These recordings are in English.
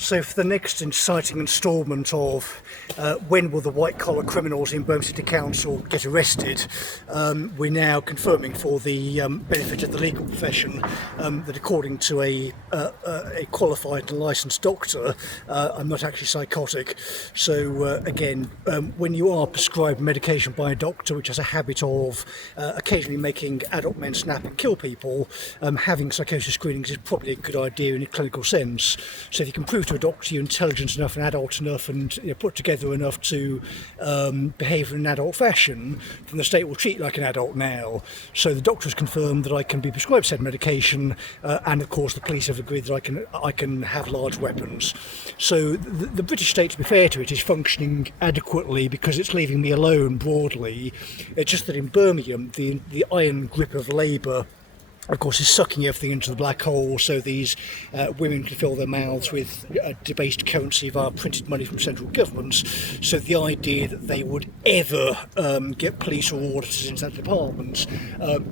So for the next exciting instalment of when will the white-collar criminals in Birmingham City Council get arrested, we're now confirming for the benefit of the legal profession that according to a qualified and licensed doctor, I'm not actually psychotic. So again, when you are prescribed medication by a doctor which has a habit of occasionally making adult men snap and kill people, having psychosis screenings is probably a good idea in a clinical sense. So if you can prove to a doctor you're intelligent enough and adult enough and put together enough to behave in an adult fashion, then the state will treat you like an adult now. So the doctor has confirmed that I can be prescribed said medication, and of course the police have agreed that I can have large weapons. So the British state, to be fair to it, is functioning adequately because it's leaving me alone broadly. It's just that in Birmingham the iron grip of Labour, of course, is sucking everything into the black hole, so these women can fill their mouths with debased currency via printed money from central governments. So the idea that they would ever get police or auditors into that department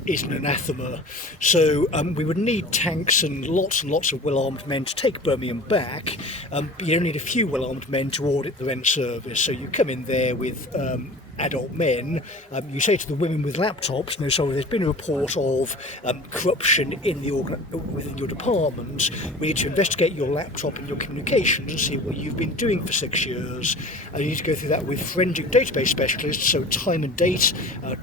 is an anathema. So we would need tanks and lots of well-armed men to take Birmingham back, but you don't need a few well-armed men to audit the rent service. So you come in there with adult men, you say to the women with laptops, no, sorry, there's been a report of corruption in within your department. We need to investigate your laptop and your communications and see what you've been doing for 6 years. And you need to go through that with forensic database specialists, so time and date are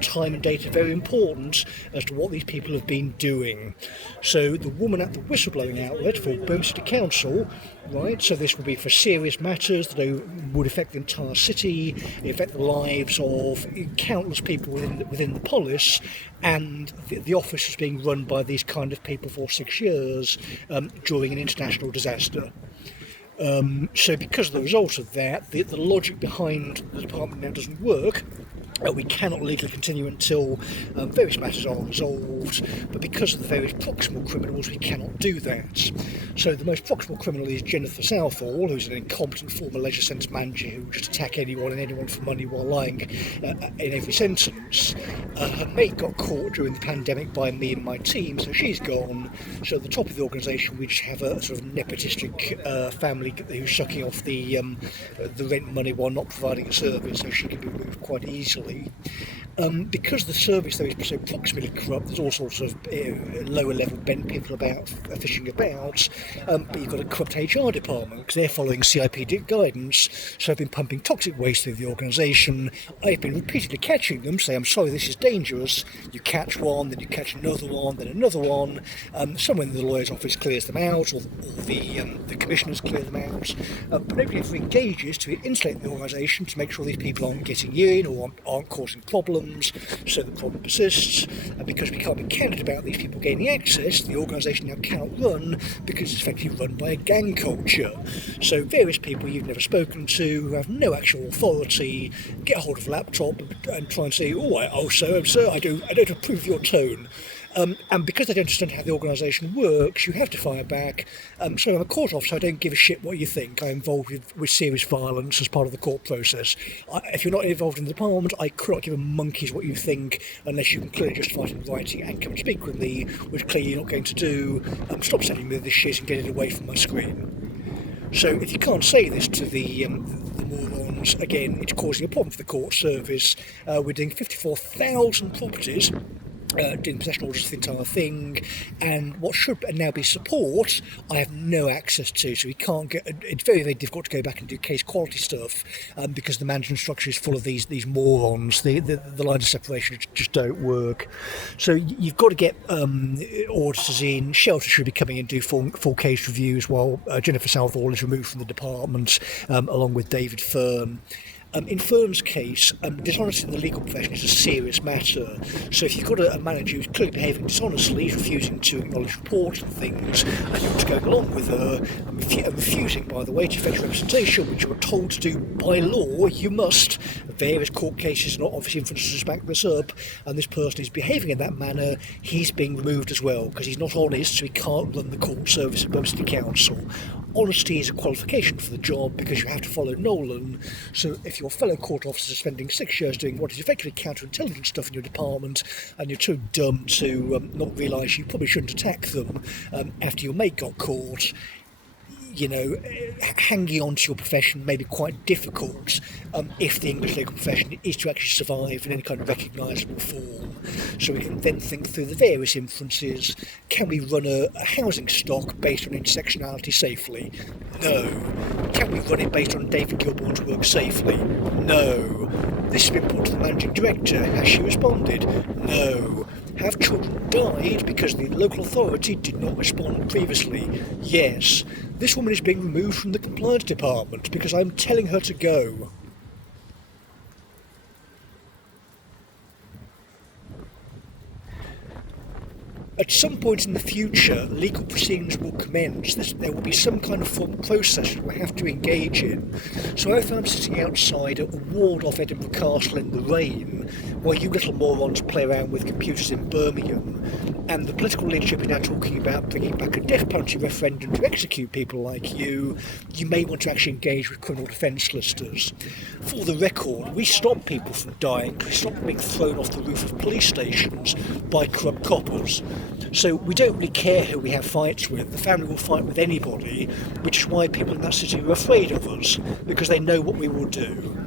very important as to what these people have been doing. So the woman at the whistleblowing outlet for Birmingham City Council, right, so this will be for serious matters that would affect the entire city, affect the lives of countless people within the polis, and the office is being run by these kind of people for 6 years during an international disaster. So because of the result of that, the logic behind the department now doesn't work. We cannot legally continue until various matters are resolved, but because of the various proximal criminals we cannot do that. So the most proximal criminal is Jennifer Southall, who's an incompetent former leisure centre manager who will just attack anyone and anyone for money while lying in every sentence. Her mate got caught during the pandemic by me and my team, so she's gone. So at the top of the organisation we just have a sort of nepotistic family who's sucking off the rent money while not providing a service, so she can be removed quite easily. Because the service though is so proximately corrupt, there's all sorts of lower level bent people fishing about, but you've got a corrupt HR department because they're following CIPD guidance, so I've been pumping toxic waste through the organisation. I've been repeatedly catching them, say I'm sorry this is dangerous, you catch one, then you catch another one, then another one, someone in the lawyer's office clears them out, or the commissioners clear them out, but nobody ever engages to insulate the organisation to make sure these people aren't getting in or aren't causing problems, so the problem persists, and because we can't be candid about these people gaining access, the organisation now cannot run because it's effectively run by a gang culture. So various people you've never spoken to, who have no actual authority, get a hold of a laptop and try and say, sir, I don't approve of your tone. And because they don't understand how the organisation works, you have to fire back. So I'm a court officer, I don't give a shit what you think. I'm involved with serious violence as part of the court process. If you're not involved in the department, I could not give a monkey's what you think unless you can clearly justify it in writing and come and speak with me, which clearly you're not going to do. Stop sending me this shit and get it away from my screen. So if you can't say this to the morons, again, it's causing a problem for the court service. We're doing 54,000 properties, doing possession orders for the entire thing, and what should now be support I have no access to, so we can't get. It's very, very difficult to go back and do case quality stuff because the management structure is full of these morons. The lines of separation just don't work. So you've got to get auditors in. Shelter should be coming in and do full case reviews while Jennifer Southall is removed from the department along with David Fern. In Fern's case, dishonesty in the legal profession is a serious matter. So if you've got a manager who's clearly behaving dishonestly, refusing to acknowledge reports and things, and you're just going along with her, refusing, by the way, to fetch representation, which you're told to do by law, you must. Various court cases, not obviously inferences back this up, and this person is behaving in that manner, he's being removed as well, because he's not honest, so he can't run the court service at Birmingham City Council. Honesty is a qualification for the job because you have to follow Nolan. So if your fellow court officers are spending 6 years doing what is effectively counterintelligence stuff in your department, and you're too dumb to not realise you probably shouldn't attack them after your mate got caught, hanging on to your profession may be quite difficult if the English legal profession is to actually survive in any kind of recognisable form. So we can then think through the various inferences. Can we run a housing stock based on intersectionality safely? No. Can we run it based on David Gilbourne's work safely? No. This has been put to the managing director. Has she responded? No. Have children died because the local authority did not respond previously? Yes. This woman is being removed from the compliance department because I'm telling her to go. At some point in the future, legal proceedings will commence. There will be some kind of formal process that we'll have to engage in. So if I'm sitting outside a ward off Edinburgh Castle in the rain, while you little morons play around with computers in Birmingham, and the political leadership is now talking about bringing back a death penalty referendum to execute people like you may want to actually engage with criminal defence solicitors. For the record, we stop people from dying, we stop being thrown off the roof of police stations by corrupt coppers. So we don't really care who we have fights with. The family will fight with anybody, which is why people in that city are afraid of us, because they know what we will do.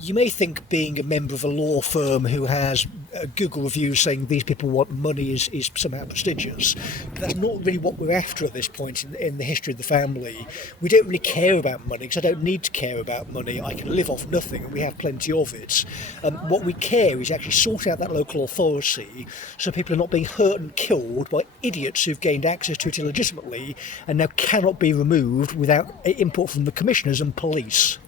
You may think being a member of a law firm who has Google reviews saying these people want money is somehow prestigious, but that's not really what we're after at this point in the history of the family. We don't really care about money, because I don't need to care about money. I can live off nothing, and we have plenty of it. What we care is actually sort out that local authority so people are not being hurt and killed by idiots who've gained access to it illegitimately and now cannot be removed without input from the commissioners and police.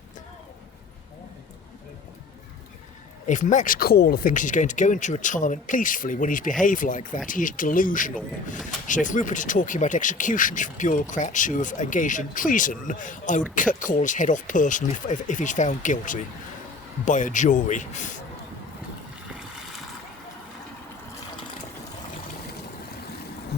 If Max Corler thinks he's going to go into retirement peacefully when he's behaved like that, he is delusional. So if Rupert is talking about executions for bureaucrats who have engaged in treason, I would cut Corler's head off personally if he's found guilty by a jury.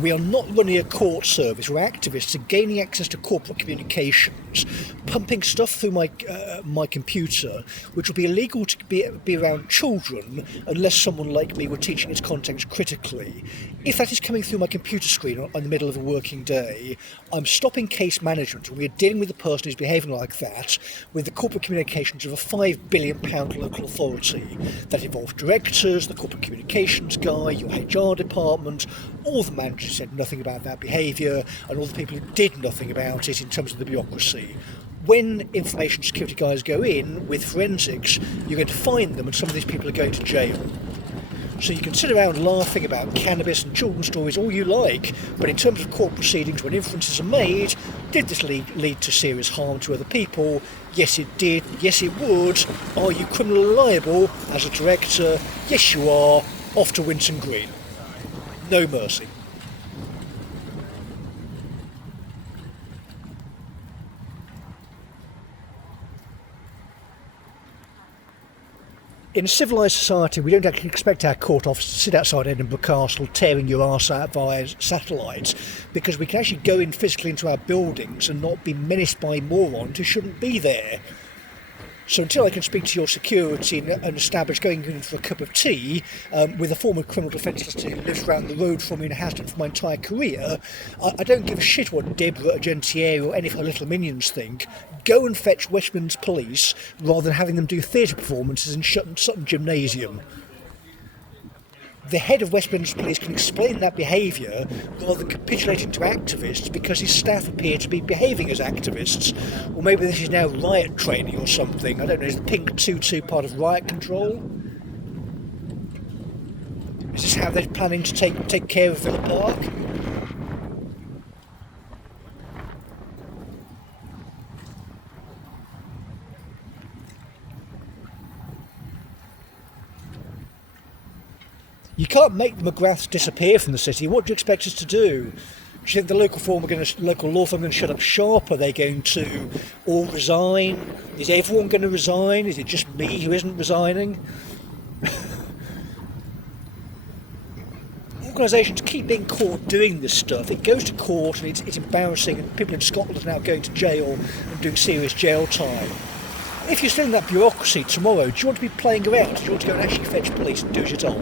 We are not running a court service. We're activists and gaining access to corporate communications, pumping stuff through my computer, which will be illegal to be around children unless someone like me were teaching its context critically. If that is coming through my computer screen in the middle of a working day, I'm stopping case management, and we are dealing with the person who's behaving like that with the corporate communications of a £5 billion local authority. That involves directors, the corporate communications guy, your HR department, all the managers said nothing about that behaviour, and all the people who did nothing about it in terms of the bureaucracy. When information security guys go in with forensics, you're going to find them, and some of these people are going to jail. So you can sit around laughing about cannabis and children's stories all you like, but in terms of court proceedings, when inferences are made, did this lead to serious harm to other people? Yes, it did. Yes, it would. Are you criminally liable as a director? Yes, you are. Off to Winton Green. No mercy. In a civilised society, we don't actually expect our court officers to sit outside Edinburgh Castle tearing your arse out via satellite, because we can actually go in physically into our buildings and not be menaced by morons who shouldn't be there. So until I can speak to your security and establish going in for a cup of tea with a former criminal defence solicitor who lives around the road from me and has done for my entire career, I don't give a shit what Deborah Argentieri or any of her little minions think. Go and fetch West Midlands Police rather than having them do theatre performances in Sutton Gymnasium. The head of West Midlands Police can explain that behaviour rather than capitulating to activists because his staff appear to be behaving as activists. Or maybe this is now riot training or something. I don't know, is the pink tutu part of riot control? Is this how they're planning to take care of Villa Park? You can't make the McGraths disappear from the city. What do you expect us to do? Do you think the local law firm are going to shut up shop? Are they going to all resign? Is everyone going to resign? Is it just me who isn't resigning? Organisations keep being caught doing this stuff. It goes to court and it's embarrassing, and people in Scotland are now going to jail and doing serious jail time. If you're still in that bureaucracy tomorrow, do you want to be playing around? Do you want to go and actually fetch police and do it all?